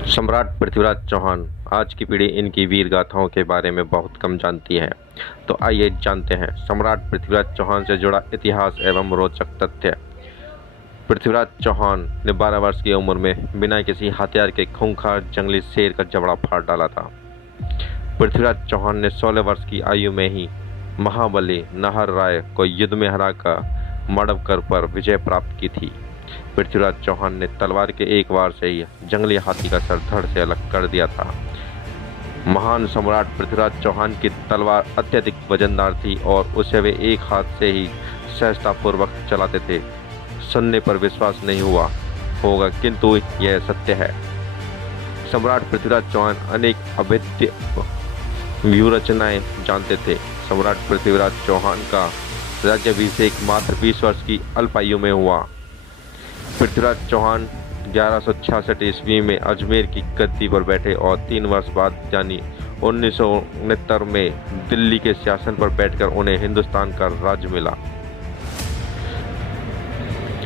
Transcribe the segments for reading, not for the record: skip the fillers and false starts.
सम्राट पृथ्वीराज चौहान। आज की पीढ़ी इनकी वीर गाथाओं के बारे में बहुत कम जानती है, तो आइए जानते हैं सम्राट पृथ्वीराज चौहान से जुड़ा इतिहास एवं रोचक तथ्य। पृथ्वीराज चौहान ने 12 वर्ष की उम्र में बिना किसी हथियार के खूंखार जंगली शेर का जबड़ा फाड़ डाला था। पृथ्वीराज चौहान ने 16 वर्ष की आयु में ही महाबली नाहर राय को युद्ध में हराकर मडवकर पर विजय प्राप्त की थी। पृथ्वीराज चौहान ने तलवार के एक वार से ही जंगली हाथी का सर धड़ से अलग कर दिया था। महान सम्राट पृथ्वीराज चौहान की तलवार अत्यधिक वजनदार थी और उसे वे एक हाथ से ही सहजतापूर्वक चलाते थे। सुनने पर विश्वास नहीं हुआ होगा, किंतु यह सत्य है। सम्राट पृथ्वीराज चौहान अनेक अभेद्य व्यूह रचनाएं जानते थे। सम्राट पृथ्वीराज चौहान का राज्याभिषेक मात्र 20 वर्ष की अल्पायु में हुआ। पृथ्वीराज चौहान 1166 ईस्वी में अजमेर की गद्दी पर बैठे और 3 वर्ष बाद यानी 1969 में दिल्ली के सिंहासन पर बैठकर उन्हें हिंदुस्तान का राज्य मिला।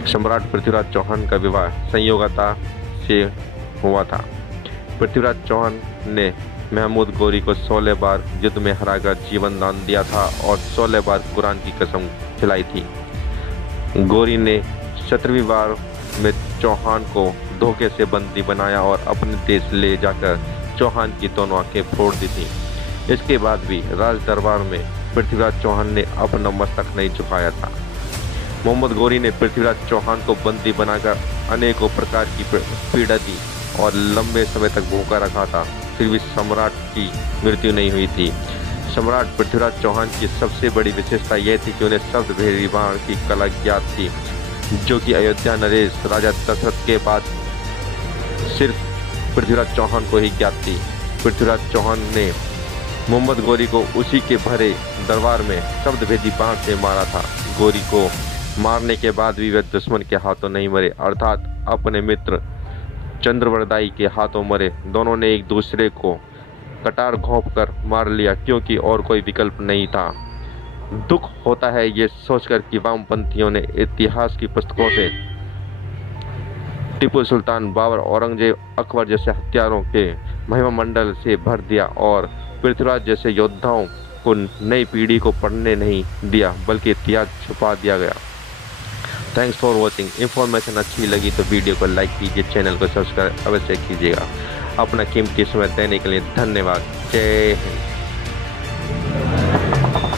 सम्राट पृथ्वीराज चौहान का विवाह संयोगता से हुआ था। पृथ्वीराज चौहान ने महमूद गोरी को 16 बार युद्ध में हराकर जीवन दान दिया था और 16 बार कुरान की कसम खिलाई थी। गोरी ने 17वीं बार में चौहान को धोखे से बंदी बनाया और अपने देश ले जाकर चौहान की दोनों आंखें फोड़ दी थी। इसके बाद भी राज दरबार में पृथ्वीराज चौहान ने अपना मस्तक नहीं झुकाया था। मोहम्मद गोरी ने पृथ्वीराज चौहान को बंदी बनाकर अनेकों प्रकार की पीड़ा दी और लंबे समय तक भूखा रखा था, फिर भी सम्राट की मृत्यु नहीं हुई थी। सम्राट पृथ्वीराज चौहान की सबसे बड़ी विशेषता यह थी कि उन्हें शब्द भेदीबाण की कला ज्ञात थी, जो कि अयोध्या नरेश राजा दशरथ के बाद सिर्फ पृथ्वीराज चौहान को ही ज्ञात थी। पृथ्वीराज चौहान ने मोहम्मद गोरी को उसी के भरे दरबार में शब्द भेदी बाण से मारा था। गोरी को मारने के बाद भी वे दुश्मन के हाथों नहीं मरे, अर्थात अपने मित्र चंद्रवरदाई के हाथों मरे। दोनों ने एक दूसरे को कटार घोंप कर मार लिया, क्योंकि और कोई विकल्प नहीं था। दुख होता है ये सोचकर कि वामपंथियों ने इतिहास की पुस्तकों से टीपू सुल्तान, बाबर, औरंगजेब, अकबर जैसे हत्यारों के महिमा मंडल से भर दिया और पृथ्वीराज जैसे योद्धाओं को नई पीढ़ी को पढ़ने नहीं दिया, बल्कि इतिहास छुपा दिया गया। Thanks for watching. इन्फॉर्मेशन अच्छी लगी तो वीडियो को लाइक कीजिए, चैनल को सब्सक्राइब अवश्य कीजिएगा। अपना कीमती समय देने के लिए धन्यवाद। जय हिंद।